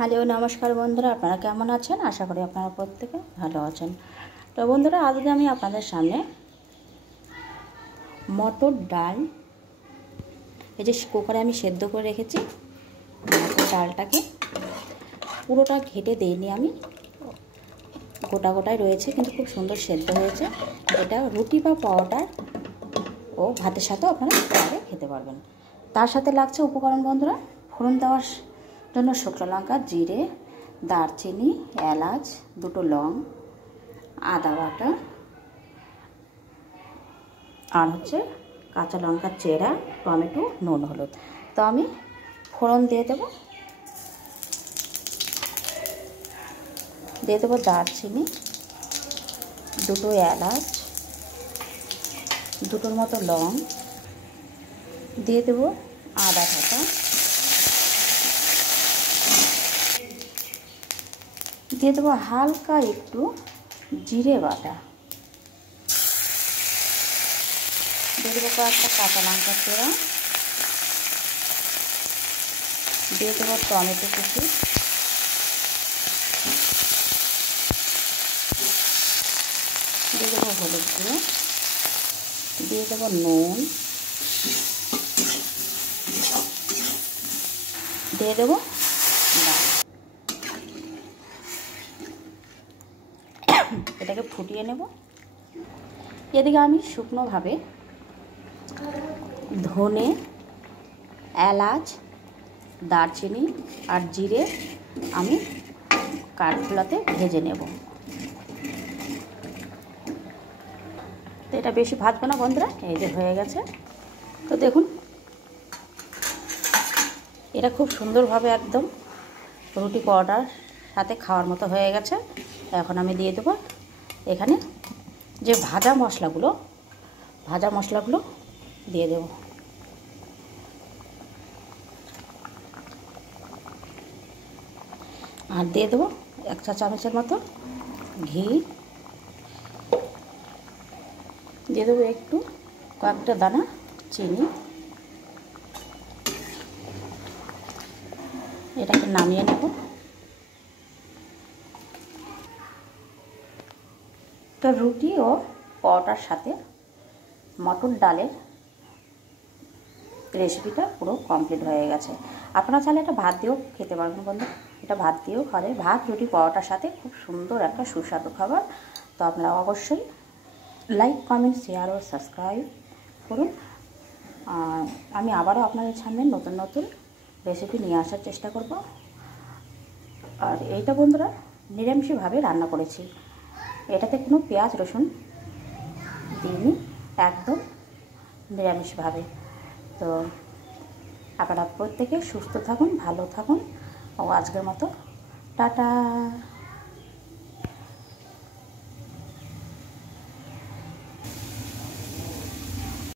Hello নমস্কার বন্ধুরা, আপনারা কেমন আছেন? আশা করি আপনারা প্রত্যেকে ভালো আছেন। তো বন্ধুরা, আজকে আমি আপনাদের সামনে মটর ডাল, এই যে কুকারে আমি সেদ্ধ করে রেখেছি মটর ডালটাকে পুরোটা ঘেটে দিইনি আমি, গোটা গোটাই রয়েছে কিন্তু খুব সুন্দর সেদ্ধ হয়েছে। এটা রুটি বা পরোটা ও ভাতের সাথেও আপনারা খেতে পারবেন। তার সাথে লাগছে উপকরণ বন্ধুরা, ফোড়ন দেওয়ার জন্য শুকনো লঙ্কা, জিরে, দারচিনি, এলাচ, দুটো লং, আদা বাটা, আর হচ্ছে কাঁচা লঙ্কার চেরা, টমেটো, নুন, হলুদ। তো আমি ফোড়ন দিয়ে দেবো দারচিনি, দুটো এলাচ, দুটোর মতো লং, দিয়ে দেবো আদা বাটা, দিয়ে দেবো হালকা একটু জিরে বাটা, দিয়ে দেবো কয়েকটা কাঁচা লঙ্কা চেরা, দিয়ে দেবো টমেটো কুচি, দিয়ে দেবো হলুদ গুঁড়ো, দিয়ে দেবো নুন, দিয়ে দেবো ডাল। এটাকে ফুটিয়ে নেব। এদিকে আমি শুকনোভাবে ধনে, এলাচ, দারচিনি আর জিরে আমি কাঠখোলাতে ভেজে নেব। তো এটা বেশি ভাজবো না বন্ধুরা, এই যে হয়ে গেছে। তো দেখুন, এটা খুব সুন্দরভাবে একদম রুটি পরোটার সাথে খাওয়ার মতো হয়ে গেছে। এখন আমি দিয়ে দেবো এখানে যে ভাজা মশলাগুলো দিয়ে দেব। আর দিয়ে দেবো 1 চা চামচের মতো ঘি, দিয়ে দেবো একটু কয়েকটা দানা চিনি। এটাকে নামিয়ে নেব। তো রুটি ও পরোটার সাথে মটর ডালের রেসিপিটা পুরো কমপ্লিট হয়ে গেছে। আপনারা চাইলে এটা ভাত দিয়েও খেতে পারবেন বন্ধু, এটা ভাত দিয়েও খাবে, ভাত রুটি পরোটার সাথে খুব সুন্দর একটা সুস্বাদু খাবার। তো আপনারা অবশ্যই লাইক, কমেন্ট, শেয়ার ও সাবস্ক্রাইব করুন। আমি আবারও আপনাদের সামনে নতুন নতুন রেসিপি নিয়ে আসার চেষ্টা করব। আর এইটা বন্ধুরা নিরামিষভাবে রান্না করেছি, এটাতে কোনো পেঁয়াজ রসুন দিইনি, একদম নিরামিষভাবে। তো আপনারা প্রত্যেকে সুস্থ থাকুন, ভালো থাকুন ও আজকের মতো টাটা।